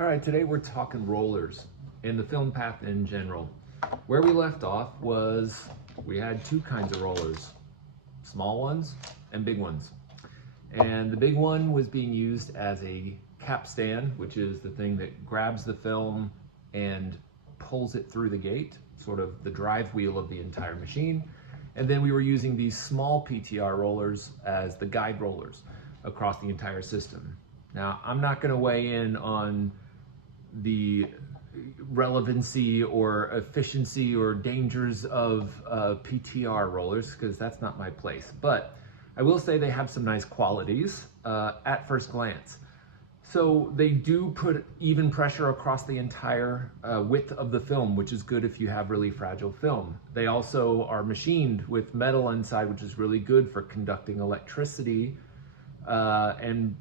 All right, today we're talking rollers and the film path in general. Where we left off was we had two kinds of rollers, small ones and big ones. And the big one was being used as a capstan, which is the thing that grabs the film and pulls it through the gate, sort of the drive wheel of the entire machine. And then we were using these small PTR rollers as the guide rollers across the entire system. Now, I'm not going to weigh in on the relevancy or efficiency or dangers of PTR rollers, because that's not my place. But I will say they have some nice qualities at first glance. So they do put even pressure across the entire width of the film, which is good if you have really fragile film. They also are machined with metal inside, which is really good for conducting electricity and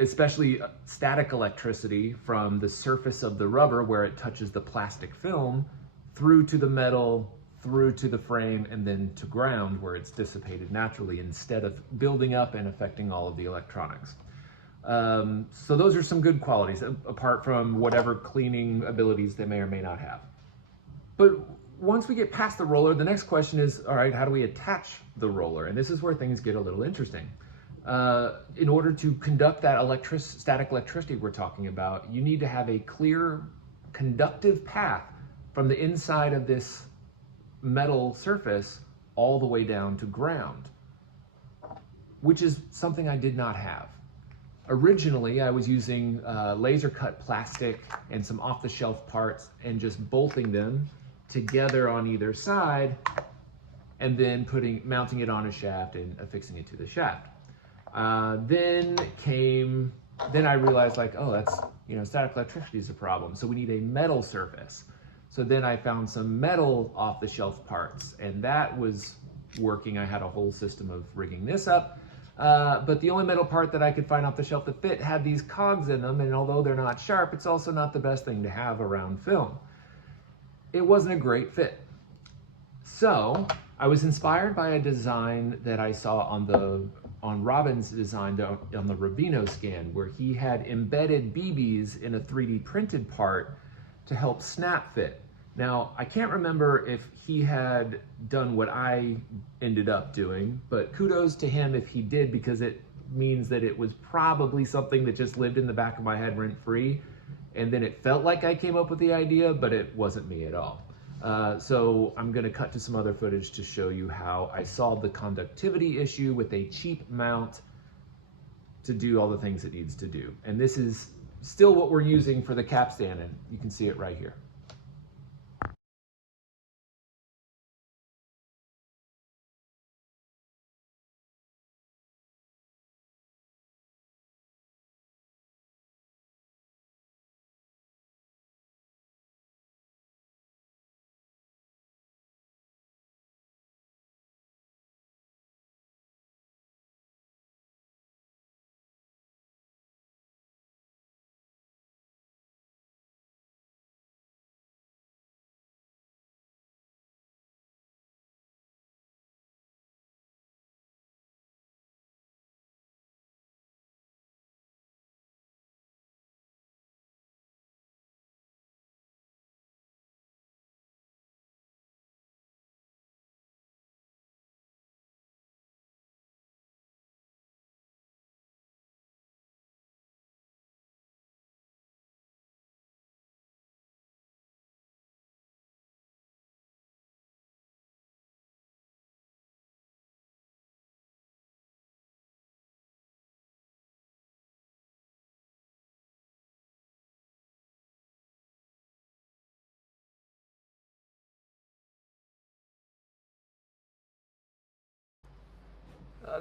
especially static electricity from the surface of the rubber where it touches the plastic film through to the metal, through to the frame, and then to ground where it's dissipated naturally instead of building up and affecting all of the electronics. So those are some good qualities apart from whatever cleaning abilities they may or may not have. But once we get past the roller, the next question is, all right, how do we attach the roller? And this is where things get a little interesting. In order to conduct that static electricity we're talking about, you need to have a clear conductive path from the inside of this metal surface all the way down to ground, which is something I did not have. Originally, I was using laser cut plastic and some off-the-shelf parts and just bolting them together on either side and then mounting it on a shaft and affixing it to the shaft. Then I realized like, oh, that's, static electricity is a problem. So we need a metal surface. So then I found some metal off-the-shelf parts and that was working. I had a whole system of rigging this up. But the only metal part that I could find off the shelf that fit had these cogs in them, and although they're not sharp, it's also not the best thing to have around film. It wasn't a great fit. So I was inspired by a design that I saw on Robin's design on the Rubino scan, where he had embedded BBs in a 3D printed part to help snap fit. Now, I can't remember if he had done what I ended up doing, but kudos to him if he did, because it means that it was probably something that just lived in the back of my head rent-free, and then it felt like I came up with the idea, but it wasn't me at all. So I'm gonna cut to some other footage to show you how I solved the conductivity issue with a cheap mount to do all the things it needs to do. And this is still what we're using for the capstan, and you can see it right here.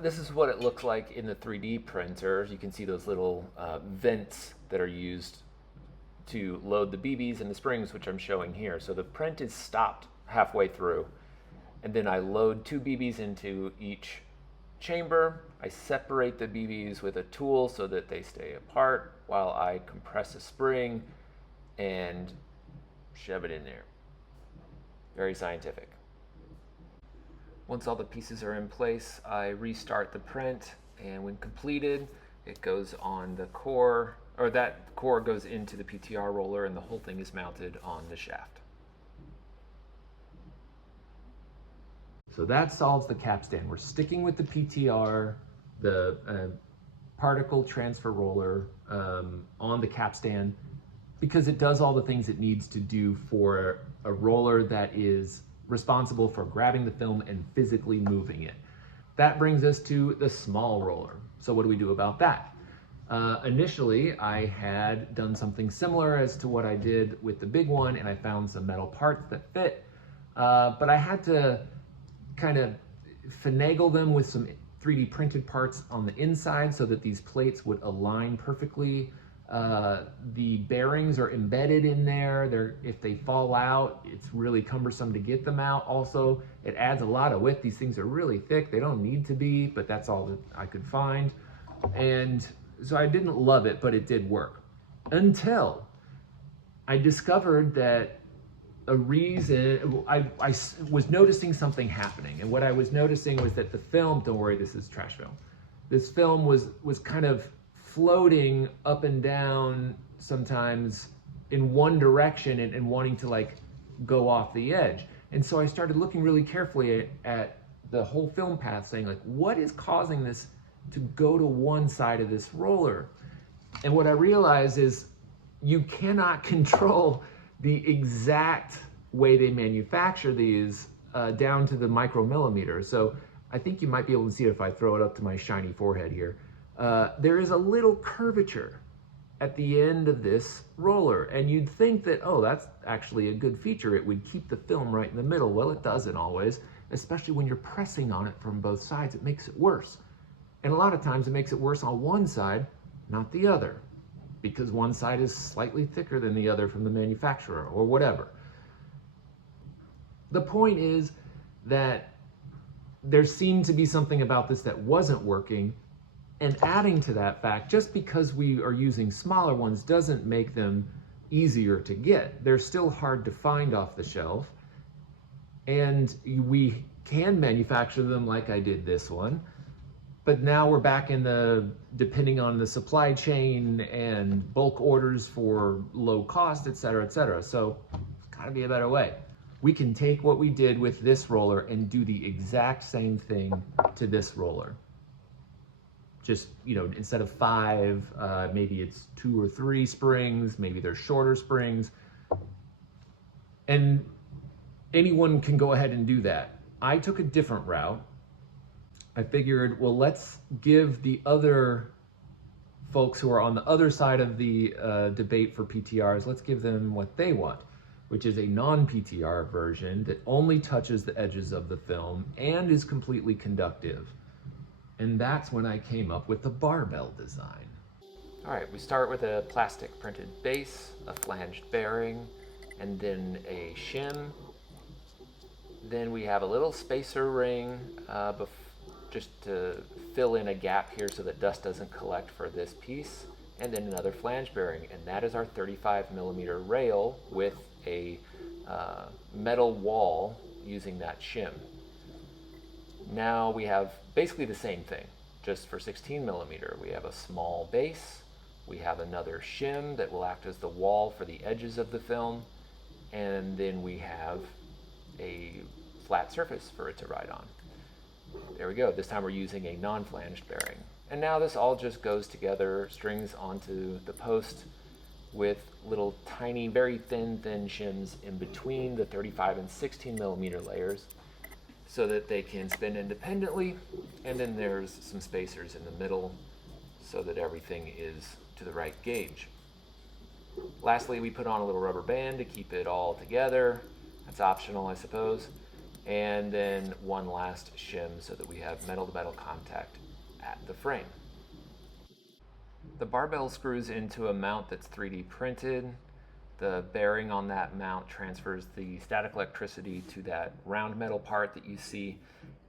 This is what it looks like in the 3D printer. You can see those little vents that are used to load the BBs and the springs, which I'm showing here. So the print is stopped halfway through, and then I load 2 BBs into each chamber. I separate the BBs with a tool so that they stay apart while I compress a spring and shove it in there. Very scientific. Once all the pieces are in place, I restart the print, and when completed, it goes on the core or that core goes into the PTR roller, and the whole thing is mounted on the shaft. So that solves the capstan. We're sticking with the PTR, the particle transfer roller on the capstan, because it does all the things it needs to do for a roller that is responsible for grabbing the film and physically moving it. That brings us to the small roller. So what do we do about that? Initially, I had done something similar as to what I did with the big one, and I found some metal parts that fit, but I had to kind of finagle them with some 3D printed parts on the inside so that these plates would align perfectly. The bearings are embedded in there. If they fall out, it's really cumbersome to get them out. Also, it adds a lot of width. These things are really thick. They don't need to be, but that's all that I could find. And so I didn't love it, but it did work. Until I discovered that I was noticing something happening. And what I was noticing was that the film, don't worry, this is trash film. This film was kind of floating up and down sometimes in one direction and wanting to like go off the edge. And so I started looking really carefully at the whole film path, saying like, what is causing this to go to one side of this roller? And what I realized is you cannot control the exact way they manufacture these down to the micromillimeter. So I think you might be able to see it if I throw it up to my shiny forehead here. There is a little curvature at the end of this roller, and you'd think that, oh, that's actually a good feature. It would keep the film right in the middle. Well, it doesn't always, especially when you're pressing on it from both sides. It makes it worse. And a lot of times it makes it worse on one side, not the other, because one side is slightly thicker than the other from the manufacturer or whatever. The point is that there seemed to be something about this that wasn't working, and adding to that fact, just because we are using smaller ones doesn't make them easier to get. They're still hard to find off the shelf, and we can manufacture them like I did this one. But now we're back in depending on the supply chain and bulk orders for low cost, et cetera, et cetera. So it's gotta be a better way. We can take what we did with this roller and do the exact same thing to this roller. Just, instead of 5, maybe it's 2 or 3 springs, maybe they're shorter springs. And anyone can go ahead and do that. I took a different route. I figured, well, let's give the other folks who are on the other side of the debate for PTRs, let's give them what they want, which is a non-PTR version that only touches the edges of the film and is completely conductive. And that's when I came up with the barbell design. All right, we start with a plastic printed base, a flanged bearing, and then a shim. Then we have a little spacer ring just to fill in a gap here so that dust doesn't collect for this piece, and then another flange bearing, and that is our 35mm rail with a metal wall using that shim. Now we have basically the same thing, just for 16mm. We have a small base, we have another shim that will act as the wall for the edges of the film, and then we have a flat surface for it to ride on. There we go. This time we're using a non-flanged bearing. And now this all just goes together, strings onto the post with little tiny, very thin shims in between the 35 and 16mm layers so that they can spin independently. And then there's some spacers in the middle so that everything is to the right gauge. Lastly, we put on a little rubber band to keep it all together. That's optional, I suppose. And then one last shim so that we have metal-to-metal contact at the frame. The barbell screws into a mount that's 3D printed. The bearing on that mount transfers the static electricity to that round metal part that you see,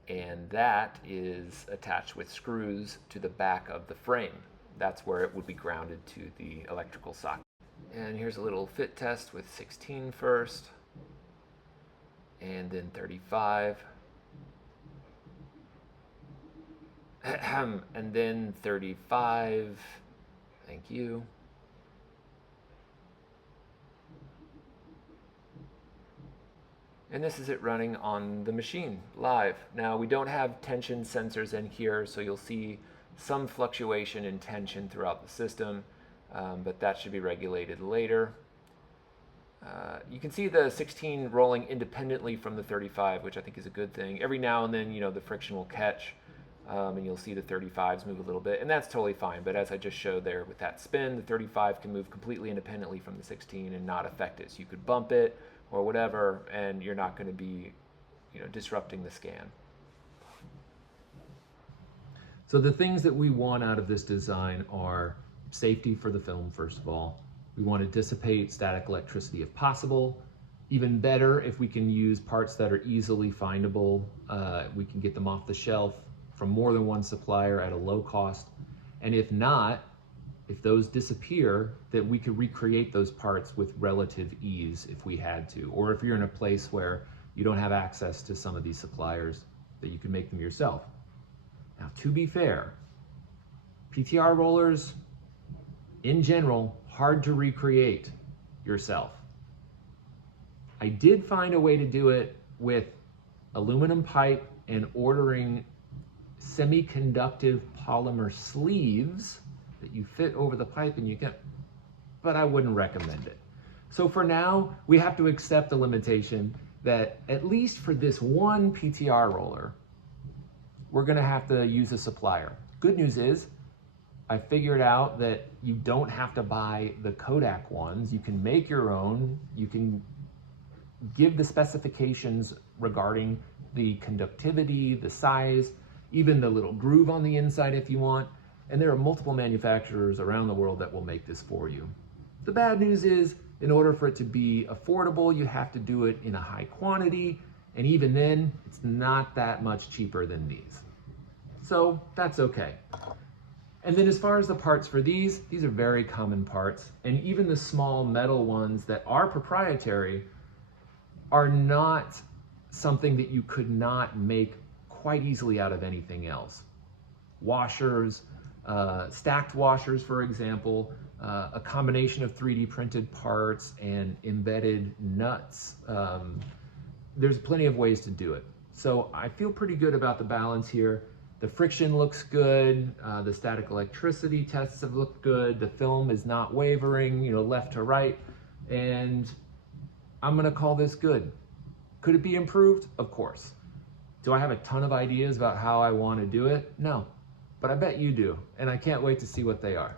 and that is attached with screws to the back of the frame. That's where it would be grounded to the electrical socket. And here's a little fit test with 16 first, and then 35, and then 35, thank you, And this is it running on the machine live. Now we don't have tension sensors in here, so you'll see some fluctuation in tension throughout the system, but that should be regulated later. You can see the 16 rolling independently from the 35, which I think is a good thing. Every now and then, the friction will catch, and you'll see the 35s move a little bit, and that's totally fine. But as I just showed there with that spin, the 35 can move completely independently from the 16 and not affect it. So you could bump it or whatever, and you're not going to be, disrupting the scan. So the things that we want out of this design are safety for the film, first of all. We want to dissipate static electricity if possible. Even better, if we can use parts that are easily findable, we can get them off the shelf from more than one supplier at a low cost. And if not, if those disappear, that we could recreate those parts with relative ease if we had to, or if you're in a place where you don't have access to some of these suppliers, that you can make them yourself. Now, to be fair, PTR rollers, in general, hard to recreate yourself. I did find a way to do it with aluminum pipe and ordering semiconductive polymer sleeves that you fit over the pipe and you get, but I wouldn't recommend it. So for now, we have to accept the limitation that at least for this one PTR roller, we're gonna have to use a supplier. Good news is, I figured out that you don't have to buy the Kodak ones. You can make your own. You can give the specifications regarding the conductivity, the size, even the little groove on the inside if you want. And there are multiple manufacturers around the world that will make this for you. The bad news is, in order for it to be affordable, you have to do it in a high quantity. And even then, it's not that much cheaper than these. So that's okay. And then as far as the parts for these are very common parts. And even the small metal ones that are proprietary are not something that you could not make quite easily out of anything else. Washers, stacked washers, for example, a combination of 3D printed parts and embedded nuts. There's plenty of ways to do it. So I feel pretty good about the balance here. The friction looks good, the static electricity tests have looked good, the film is not wavering, left to right, and I'm gonna call this good. Could it be improved? Of course. Do I have a ton of ideas about how I want to do it? No, but I bet you do, and I can't wait to see what they are.